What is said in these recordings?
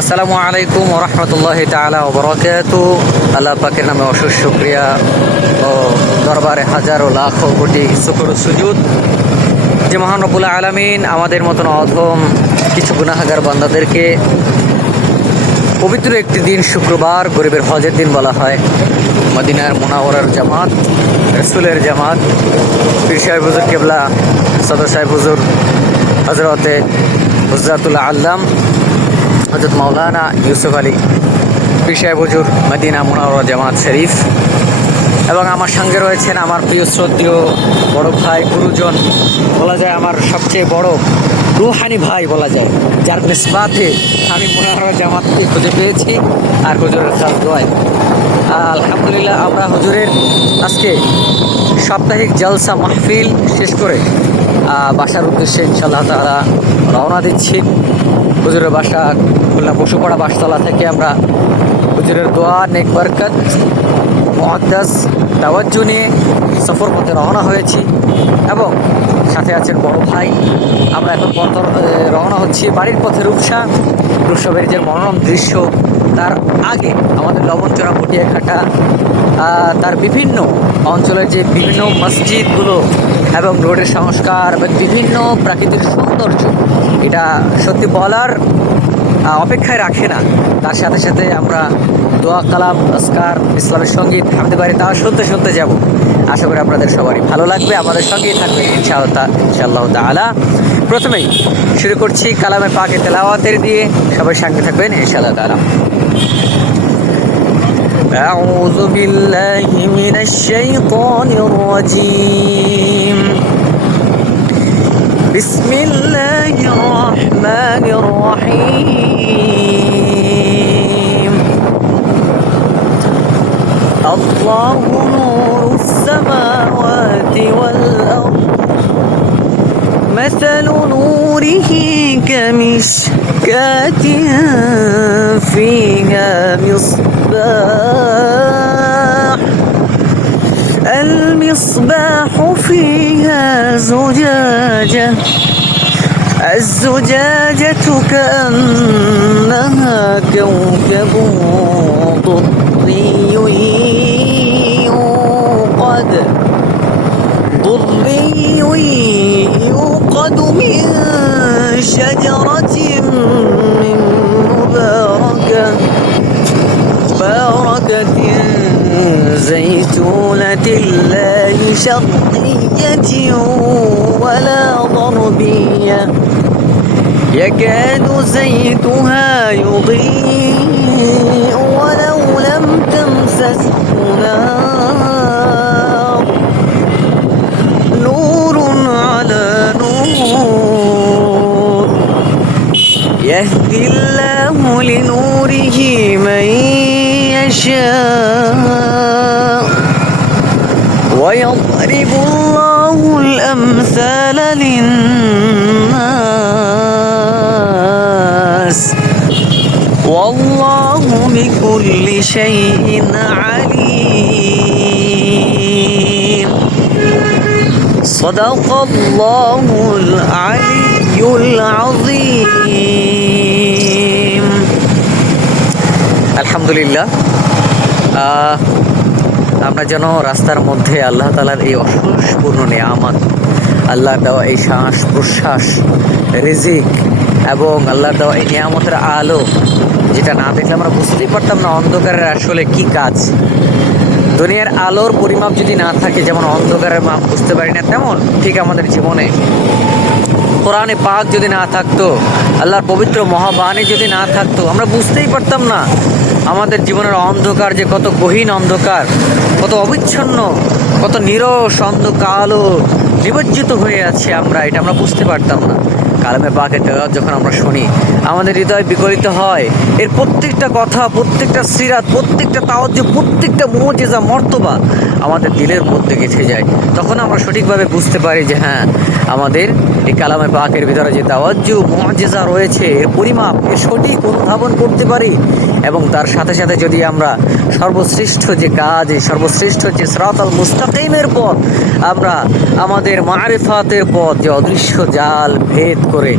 আসসালামু আলাইকুম ওরহমতুল্লাহি তাআলা ওয়া বারাকাতুহু। আল্লাহ পাকের নামে অশেষ শুকরিয়া ও দরবারে হাজারো লাখ কোটি শুকর ও সুজুদ যে মহান রব্বুল আলামিন আমাদের মতন অধম কিছু গুনাহগার বান্দাদেরকে পবিত্র একটি দিন শুক্রবার গরিবের হজের দিন বলা হয়। মদিনার মুনাওয়ারার জামাত, রাসূলের জামাত, পীর সাহেব হুজুর কেবলা সদর সাহেব হুজুর হজরতে হুজরাতুল আল্লাম হযরত মাওলানা ইউসুফ আলী পীর সাহেব হুজুর মদিনা মুনাওয়ারা জামাত শরীফ, এবং আমার সঙ্গে রয়েছেন আমার প্রিয় শ্রদ্ধেয় বড় ভাই, গুরুজন, বলা যায় আমার সবচেয়ে বড় রুহানি ভাই বলা যায়, যার নিসবাতে আমি মুনাওয়ারা জামাতকে খুঁজে পেয়েছি আর হুজুরের খাস দোয়ায় আলহামদুলিল্লাহ আমরা হুজুরের আজকে সাপ্তাহিক জলসা মাহফিল শেষ করে বাসার উদ্দেশ্যে ইনশাআল্লাহ তাআলা রওনা দিচ্ছি। হুজুরের বাসা খুলনা পশুপাড়া বাসতলা থেকে আমরা হুজুরের দোয়া, নেক বরকত, মুআদ্দাস তাওয়াজ্জু নিয়ে সফর পথে রওনা হয়েছি এবং সাথে আছেন বড় ভাই। আমরা এখন পথ রওনা হচ্ছি বাড়ির পথে রূপসা ব্রিজের মনোরম দৃশ্য, তার আগে আমাদের লবণচড়া পটিয়াঘাটা, তার বিভিন্ন অঞ্চলের যে বিভিন্ন মসজিদগুলো এবং রোডের সংস্কার এবং বিভিন্ন প্রাকৃতিক সৌন্দর্য, এটা সত্যি বলার অপেক্ষায় রাখে না। তার সাথে সাথে আমরা দোয়া, কালাম, আজকার, ইসলামের সঙ্গীত, হামদে বাড়ি তা শুনতে শুনতে যাব। আশা করি আপনাদের সবারই ভালো লাগবে, আমাদের সঙ্গেই থাকবে ইনশাআল্লাহ তাআলা। প্রথমেই শুরু করছি কালামে পাকে তেলাওয়াতের দিয়ে, সবাই সঙ্গে থাকবেন ইনশাআল্লাহ তাআলা। أعوذ بالله من الشيطان الرجيم بسم الله الرحمن الرحيم الله نور السماوات والأرض مثل نوره كمشكاة فيها مصباح المصباح فيها زجاجة الزجاجة كأنها كوكب ضري يوقد من شجرة مباركة زيتونة لا شرقية ولا غربية يكاد زيتها يضيء ولو لم تمسسه نار نور على نور يهدي الله لنوره من يشاء ويضرب الله الأمثال للناس والله بكل شيء عليم صدق الله العلي العظيم আলহামদুলিল্লাহ। আমরা যেন রাস্তার মধ্যে আল্লাহ তাআলার এই অসংখ্যপূর্ণ নিয়ামত, আল্লাহর দেওয়া এই শ্বাস প্রশ্বাস, রিজিক এবং আল্লাহর দেওয়া এই নিয়ামতের আলো, যেটা না দেখলে আমরা বুঝতেই পারতাম না অন্ধকারের আসলে কি কাজ। দুনিয়ার আলোর পরিমাপ যদি না থাকে, যেমন অন্ধকারের মাপ বুঝতে পারি না, তেমন ঠিক আমাদের জীবনে কোরআনে পাক যদি না থাকতো, আল্লাহর পবিত্র মহাবাণী যদি না থাকতো, আমরা বুঝতেই পারতাম না আমাদের জীবনের অন্ধকার যে কত গহীন অন্ধকার, কত অবিচ্ছন্ন, কত নীরস অন্ধকার নিমজ্জিত হয়ে আছে এটা আমরা বুঝতে পারতাম না। কালামে পাকের তেলাওয়াত যখন আমরা শুনি, আমাদের হৃদয় বিগলিত হয়। এর প্রত্যেকটা কথা, প্রত্যেকটা সিরাত, প্রত্যেকটা তাওয়াজ্জু, প্রত্যেকটা মুজিজা, মর্তবা আমাদের দিলের মধ্যে গেঁথে যায়। তখন আমরা সঠিকভাবে বুঝতে পারি যে হ্যাঁ, আমাদের এই কালামে পাকের ভিতরে যে তাওয়াজ্জু মুআজিজা রয়েছে, এর পরিমাপ, এর সঠিক অনুধাবন করতে পারি এবং তার সাথে সাথে যদি আমরা সর্বশ্রেষ্ঠ যে কাজ, এই সর্বশ্রেষ্ঠ যে সিরাতাল মুস্তাকিমের পথ, আমরা আমাদের মারিফাতের পথ, যে অদৃশ্য জাল ভেদ করে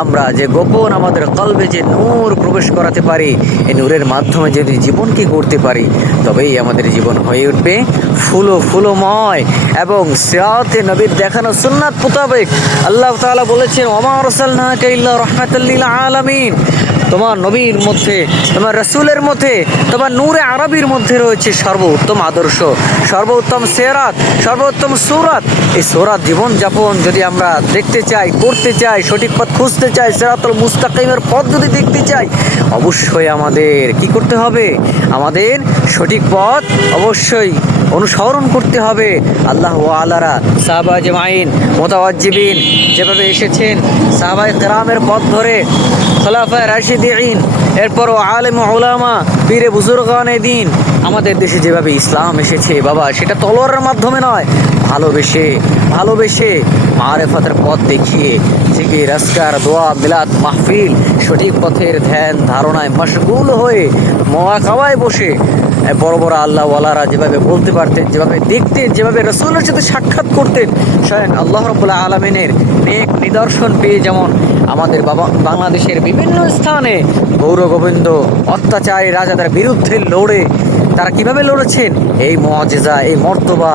আমরা যে গোপন আমাদের কলবে যে নূর প্রবেশ করাতে পারি, এই নূরের মাধ্যমে যদি জীবনকে গড়তে পারি, তবেই আমাদের জীবন হয়ে উঠবে ফুলময় এবং সিরাতে নবীর দেখানো সুন্নাত মোতাবেক। আল্লাহ তাআলা বলেছেন, ওমা আরসালনাকা ইল্লা রাহমাতাল লিল আলামিন। তোমার নবীর মধ্যে, তোমার রাসূলের মধ্যে, তোমার নূরে আরবির মধ্যে রয়েছে সর্বোত্তম আদর্শ, সর্বোত্তম সিরাত, সর্বোত্তম সূরাত। এই সূরাত জীবনযাপন যদি আমরা দেখতে চাই, করতে চাই, সঠিক পথ খুঁজতে চাই, সিরাতুল মুস্তাকিমের পথ যদি দেখতে চাই, অবশ্যই আমাদের কি করতে হবে? আমাদের সঠিক পথ অবশ্যই অনুসরণ করতে হবে। আল্লাহ ওয়ালারা, সাহাবা আজমাইন, মুতাওয়াজ্জিবিন যেভাবে এসেছেন, সাহাবায়ে কেরামের পথ ধরে, খোলাফায়ে রাশিদিন, এরপরও আলেম উলামা, পীরে বুজুর্গানে দিন, আমাদের দেশে যেভাবে ইসলাম এসেছে বাবা, সেটা তলোয়ারের মাধ্যমে নয়, ভালোবেসে মারেফাতের পথ দেখিয়ে, জিকির, আজকার, দোয়া, মিলাদ, মাহফিল, সঠিক পথের ধ্যান ধারণায় মশগুল হয়ে মওয়াকাবায় বসে বড় বড় আল্লাহ ওয়ালারা যেভাবে বলতে পারতেন, যেভাবে দেখতেন, যেভাবে রাসূলের সাথে সাক্ষাৎ করতেন, স্বয়ং আল্লাহ রাব্বুল আলামিনের নেক নিদর্শন পেয়ে যেমন আমাদের বাংলাদেশের বিভিন্ন স্থানে গৌর গোবিন্দ অত্যাচারী রাজাদের বিরুদ্ধে লড়ে তারা কিভাবে লড়েছেন, এই মুআজিজা, এই মর্তবা,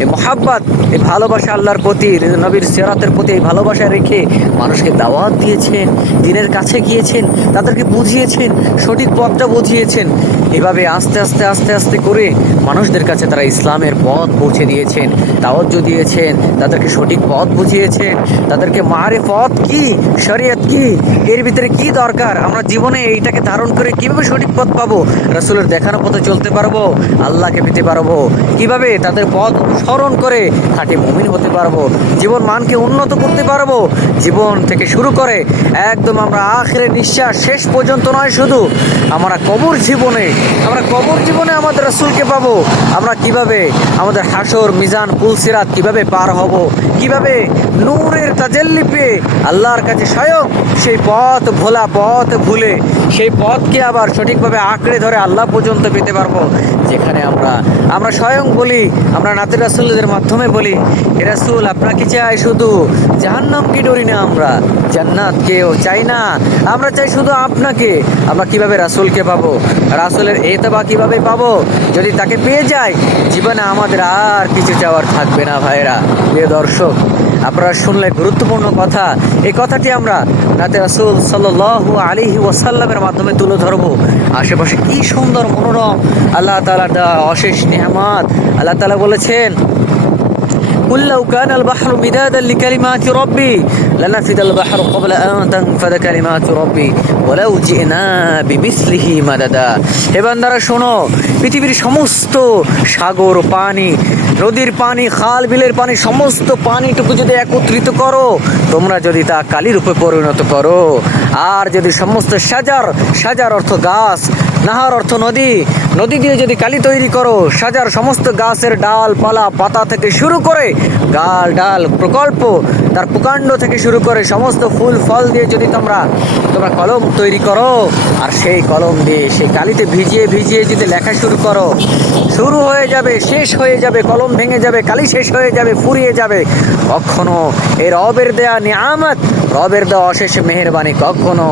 এই মহাব্বত, এই ভালোবাসা আল্লাহর প্রতি, নবীর সিরাতের প্রতি এই ভালোবাসা রেখে মানুষকে দাওয়াত দিয়েছেন, দ্বীনের কাছে গিয়েছেন, তাদেরকে বুঝিয়েছেন, সঠিক পথটা বুঝিয়েছেন। এভাবে আস্তে আস্তে আস্তে আস্তে করে মানুষদের কাছে তারা ইসলামের পথ পৌঁছে দিয়েছেন, তাওয়াজ্জু দিয়েছেন, তাদেরকে সঠিক পথ বুঝিয়েছেন, তাদেরকে মারিফত কি, শরীয়ত কি, এর ভিতরে কি দরকার, আমরা জীবনে এইটাকে ধারণ করে কিভাবে সঠিক পথ পাবো, রাসূলের দেখানো পথে চলতে পারবো, আল্লাহকে পেতে পারবো, কিভাবে তাদের পথ অনুসরণ করে খাঁটি মুমিন হতে পারবো, জীবন মানকে উন্নত করতে পারবো, জীবন থেকে শুরু করে একদম আমরা আখিরের নিঃশ্বাস শেষ পর্যন্ত নয়, শুধু আমরা কবর জীবনে আমাদের রাসূলকে পাবো, আমরা কিভাবে আমাদের হাসর, মিজান, পুলসিরাত কিভাবে পার হব, কিভাবে নূরের তাজাল্লি পেয়ে আল্লাহর কাছে স্বয়ং সেই পথ ভুলে সেই পথকে আবার সঠিকভাবে আঁকড়ে ধরে আল্লাহ পর্যন্ত পেতে পারবো, যেখানে আমরা স্বয়ং বলি, আমরা নাতের রাসূলদের মাধ্যমে বলি, এ রাসূল আপনাকে চাই, শুধু জাহান্নামকে ডরি না, আমরা জান্নাতকেও চাই না, আমরা চাই শুধু আপনাকে। আমরা কিভাবে রাসূলকে পাবো, রাসূলের ইত্তেবা কিভাবে পাবো? যদি তাকে পেয়ে যাই, জীবনে আমাদের আর কিছু চাওয়ার থাকবে না। ভাইরা, প্রিয় দর্শক, আপনারা শুনলে গুরুত্বপূর্ণ কথা, এই কথাটি আমরা নাতে রাসূল সাল্লাল্লাহু আলাইহি ওয়াসাল্লামের মাধ্যমে তুলে ধরবো। আশেপাশে কি সুন্দর মনোরম আল্লাহ তাআলার দেওয়া অশেষ নেয়ামত। আল্লাহ তাআলা বলেছেন, قل لو كان البحر مدادا لكلمات ربي لنفد البحر قبل أن تنفد كلمات ربي ولو جئنا بمثله مددا। হে বান্দারা শোনো, পৃথিবীর সমস্ত সাগর পানি, নদীর পানি, খাল বিলের পানি, সমস্ত পানিটুকু যদি একত্রিত করো, তোমরা যদি তা কালি রূপে পরিণত করো, আর যদি সমস্ত সাজার অর্থ গাছ, নাহার অর্থ নদী দিয়ে যদি কালি তৈরি করো, সাজার সমস্ত গাছের ডাল পালা পাতা থেকে শুরু করে ডাল প্রকল্প, তার প্রকাণ্ড থেকে শুরু করে সমস্ত ফুল ফল দিয়ে যদি তোমরা কলম তৈরি করো, আর সেই কলম দিয়ে সেই কালিতে ভিজিয়ে যদি লেখা শুরু হয়ে যাবে, শেষ হয়ে যাবে, কলম ভেঙে যাবে, কালি শেষ হয়ে যাবে, ফুরিয়ে যাবে, কখনো এই রবের দেয়া নিয়ামত, রবের দেওয়া অশেষ মেহেরবানি কখনো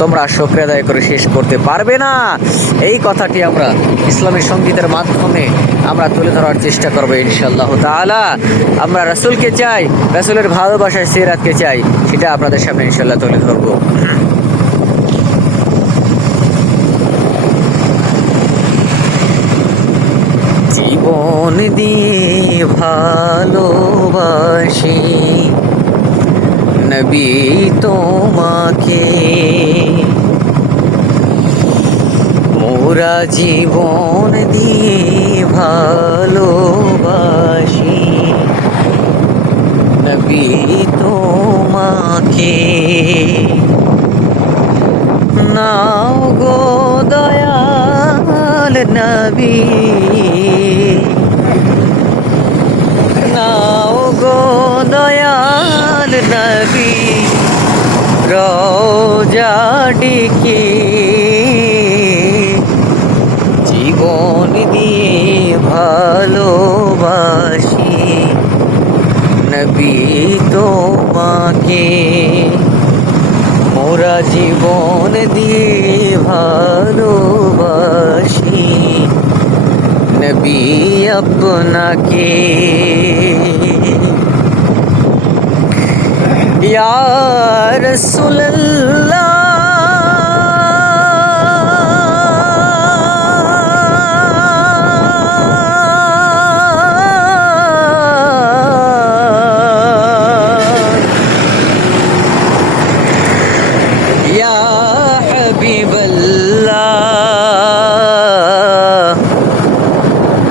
তোমরা শুকরিয়া আদায় করে শেষ করতে পারবে না। এই কথাটি আমরা ইসলামী সঙ্গীতের মাধ্যমে আমরা তুলে ধরার চেষ্টা করবো ইনশাআল্লাহ তাআলা। আমরা রাসূলকে চাই, রাসূলের ভালোবাসায় সিরাতকে চাই, সেটা আপনাদের সামনে ইনশাআল্লাহ তুলে ধরবো। জীবন দিয়ে ভালোবাসি নবী তোমাকে, মোরা জীবন দিয়ে ভালোবাসি নবী তোমাকে, নাও গো দয়াল নবী, নাও গো দয়াল নবী, রওজা ডেকে জীবন দিয়ে ভালোবাসি নবী তোমাকে, মোরা জীবন দিয়ে ভালোবাসি নবী আপনাকে। ইয়া রাসূলুল্লাহ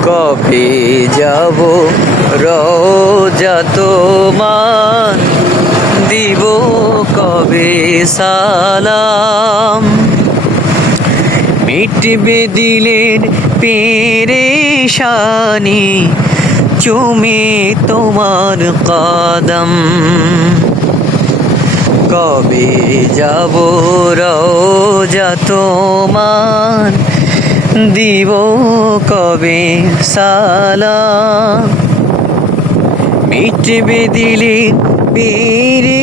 কবে যাব রওজা তোমার, দিব কবে সালাম, মিটবে দিলের পেরেশানি চুমে তোমার কদম। কবে যাব রওজা তোমার, দিব কবে সালাম, মিটবে দিলে পেরেশানি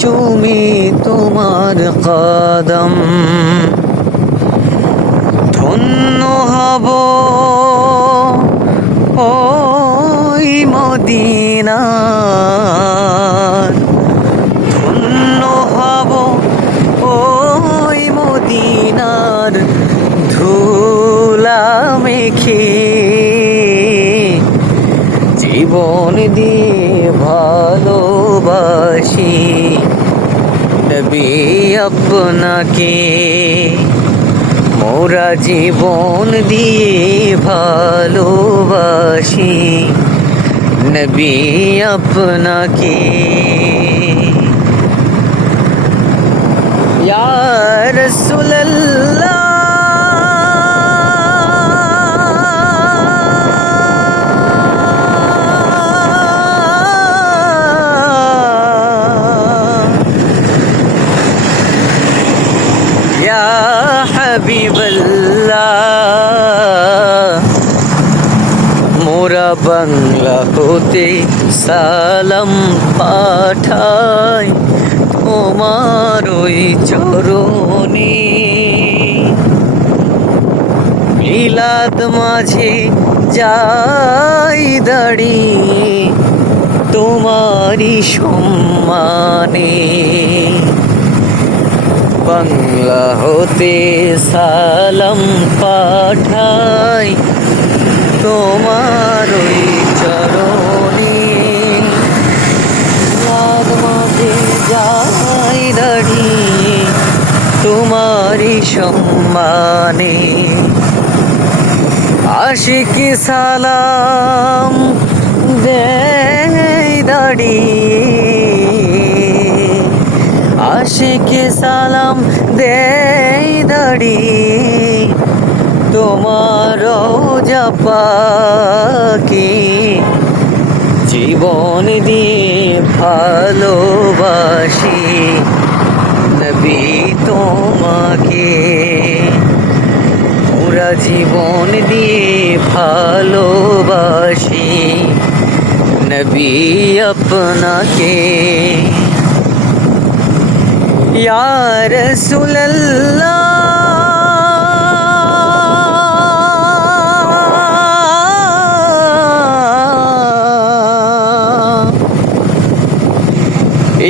চুমে তোমার কদম। ধন্য হব ওই মদিনা, ধন্য হব ওই মদিনার ধুলা মেখে, জীবন দিয়ে ভালোবাসি নবী আপনাকে, মোরা জীবন দিয়ে ভালোবাসি নবী আপনাকে। ইয়া রাসূলুল্লাহ ইয়া হাবিবাল্লাহ, মোরা বাংলা হতে সালাম পাঠাই তোমার ওই চরণে, মিলাদ মাঝে যাই দাঁড়িয়ে তোমারই সম্মানে, বাংলা হতে সালাম পাঠাই তোমার ওই চরণে, মিলাদ মাঝে যাই দাঁড়িয়ে তোমারই সম্মানে, আশিকি সালাম দেয় দাঁড়িয়ে, আশিকি সালাম দেয় দাঁড়িয়ে তোমার রওজা পাকে, জীবন দিয়ে ভালোবাসি নবী তোমাকে, পুরা জীবন দিয়ে ভালোবাসি নবী আপনাকে। ইয়া রাসূলুল্লাহ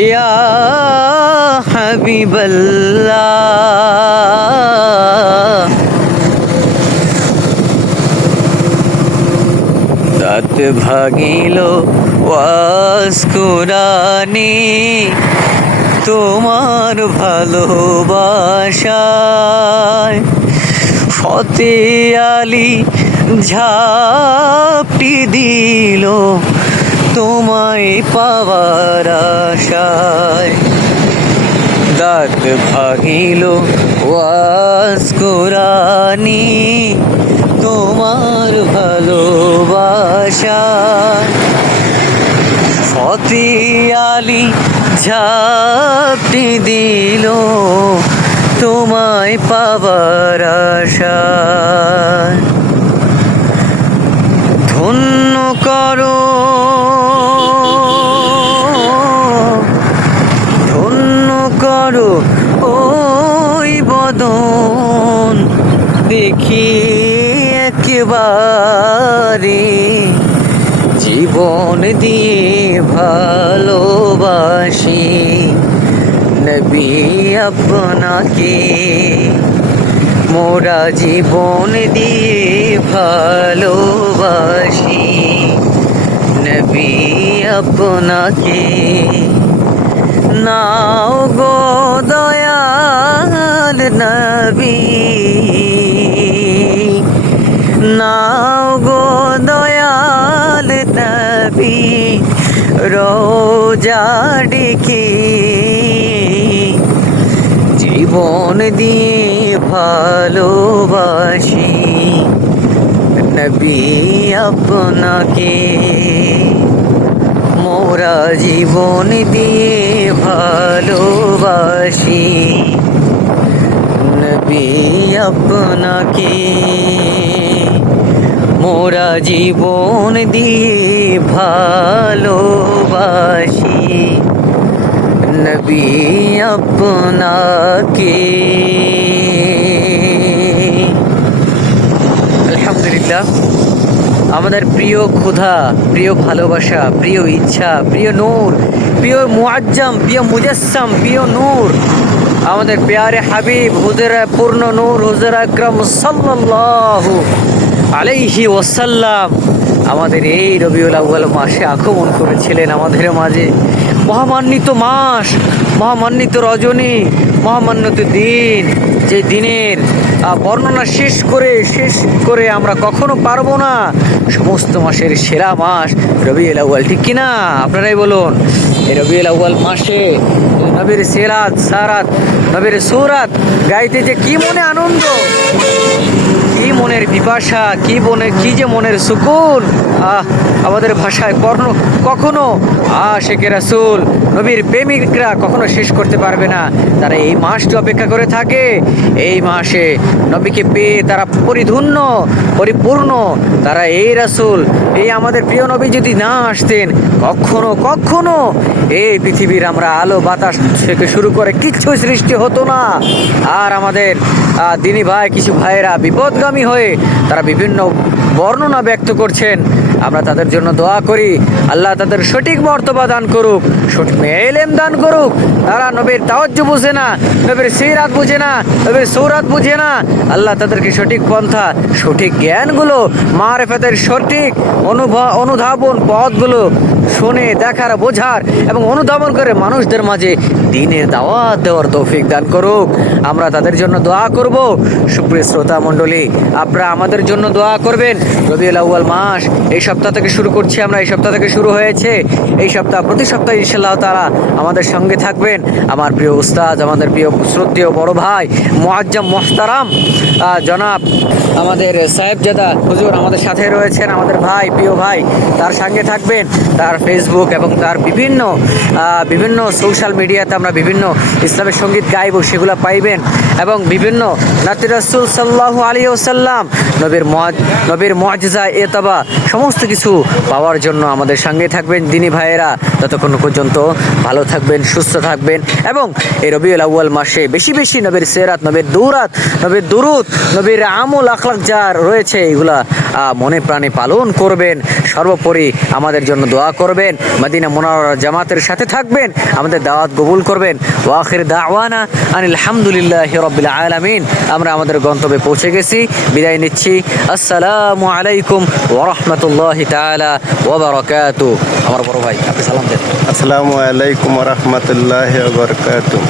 ইয়া হাবিবাল্লাহ, দাঁত ভাঙিল ওয়াজ কুরআনে তোমার ভালোবাসায়, ফতে আলী ঝাপটি দিল তোমায় পাওয়ার আশায়, দাঁত ভাঙিল ওয়াজ কুরআনে তোমার ভালোবাসায়, ফতে আলী ঝাঁপটি দিল তোমায় পাবার আশায়। ধন্য করো ধন্য করো ওই বদন দেখি একেবারে, জীবন দিয়ে ভালোবাসি নবী আপনাকে। মোরা জীবন দিয়ে ভালোবাসি নবী আপনাকে। নাও গো দয়াল নবী, নাও গো দয়াল নবী, রোজা ডেকে জীবন দিয়ে ভালোবাসি নবী আপনাকে। মোরা জীবন দিয়ে ভালোবাসি নবী আপনাকে। মোরা জীবন দিয়ে ভালোবাসি নবী আপনাকে। আলহামদুলিল্লাহ, আমাদের প্রিয় ক্ষুধা, প্রিয় ভালোবাসা, প্রিয় ইচ্ছা, প্রিয় নূর, প্রিয় মুআজ্জম, প্রিয় মুজাসসাম, প্রিয় নূর, আমাদের প্যারে হাবিব হুজুর পূর্ণ নূর হুজুর আকরাম সাল্লাল্লাহু আলাইহি ওয়াসাল্লাম আমাদের এই রবিউল আউয়াল মাসে আগমন করেছিলেন আমাদের মাঝে। মহামান্বিত মাস, মহামান্বিত রজনী, মহামান্বিত দিন, যে দিনের বর্ণনা শেষ করে আমরা কখনো পারবো না। সমস্ত মাসের সেরা মাস রবিউল আউয়াল, ঠিক কিনা? আপনারাই বলুন। এই রবিউল আউয়াল মাসে নবীর সিরাত সারাত, নবীর সূরাত গাইতে যে কি মনে আনন্দ, কি মনের পিপাসা, কি যে মনের সুকুন, আমাদের ভাষায় কখনো আশিকে রাসূল নবীর প্রেমিকরা কখনো শেষ করতে পারবে না। তারা এই মাসটি অপেক্ষা করে থাকে। এই মাসে নবীকে পেয়ে তারা পরিপূর্ণ। তারা এই রাসূল, এই আমাদের প্রিয় নবী যদি না আসতেন, কখনো এই পৃথিবীর আমরা আলো বাতাস থেকে শুরু করে কিচ্ছু সৃষ্টি হতো না। আর আমাদের দিনী ভাই, কিছু ভাইয়েরা বিপদগামী হয়ে তারা বিভিন্ন বর্ণনা ব্যক্ত করছেন। আমরা তাদের জন্য দোয়া করি, আল্লাহ তাদের সঠিক মর্তবা দান করুক, সঠিক ইলম দান করুক। তারা নবীর তাওয়াজ্জু বুঝে না, নবীর সিরাত বুঝে না, নবীর সূরাত বুঝে না। আল্লাহ তাদেরকে সঠিক পন্থা, সঠিক জ্ঞানগুলো, মারিফাতের সঠিক অনুধাবন পথগুলো শুনে, দেখার, বোঝার এবং অনুধাবন করে মানুষদের মাঝে দ্বীনের দাওয়াত দেওয়ার তৌফিক দান করুক। আমরা তাদের জন্য দোয়া করব। সুপ্রিয় শ্রোতা মণ্ডলী, আপনারা আমাদের জন্য দোয়া করবেন। রবিউল আউয়াল মাস এই সপ্তাহ থেকে শুরু করছি আমরা, এই সপ্তাহ থেকে শুরু হয়েছে। এই সপ্তাহ প্রতি সপ্তাহে ইনশাআল্লাহ তাআলা আমাদের সঙ্গে থাকবেন। আমার প্রিয় উস্তাদ, আমাদের প্রিয় শ্রদ্ধেয় বড় ভাই মুআজ্জম মুহতারাম জনাব আমাদের সাহেবজাদা হুজুর আমাদের সাথে রয়েছেন। আমাদের ভাই, প্রিয় ভাই, তার সঙ্গে থাকবেন। তার ফেসবুক এবং তার বিভিন্ন সোশ্যাল মিডিয়াতে আমরা বিভিন্ন ইসলামের সঙ্গীত গাইব, সেগুলো পাইবেন। এবং বিভিন্ন নাতি রাসূল সাল্লাল্লাহু আলাইহি ওয়াসাল্লাম, নবীর মুআজিজা, এতাবা সমস্ত কিছু পাওয়ার জন্য আমাদের সঙ্গে থাকবেন দিনী ভাইয়েরা। ততক্ষণ পর্যন্ত ভালো থাকবেন, সুস্থ থাকবেন এবং এই রবিউল আউয়াল মাসে বেশি বেশি নবীর সিরাত, নবীর দৌরাত, নবীর দুরুদ, নবীর আমল আখলাক যা রয়েছে এগুলা মনে প্রাণে পালন করবেন। সর্বোপরি আমাদের জন্য দোয়া করবেন, মদিনা মুনাওয়ারা জামাতের সাথে থাকবেন, আমাদের দাওয়াত কবুল করবেন। ওয়া আখির দাওয়ানা আনিল হামদুলিল্লাহি রাব্বিল আলামিন। আমরা আমাদের গন্তব্যে পৌঁছে গেছি, বিদায় নিচ্ছি। আসসালামু আলাইকুম ওয়া রাহমাতুল্লাহি তাআলা ওয়া বারাকাতুহু। আমার বড় ভাই, আপনি সালাম দেন। আসসালামু আলাইকুম ওয়া রাহমাতুল্লাহি ওয়া বারাকাতুহু।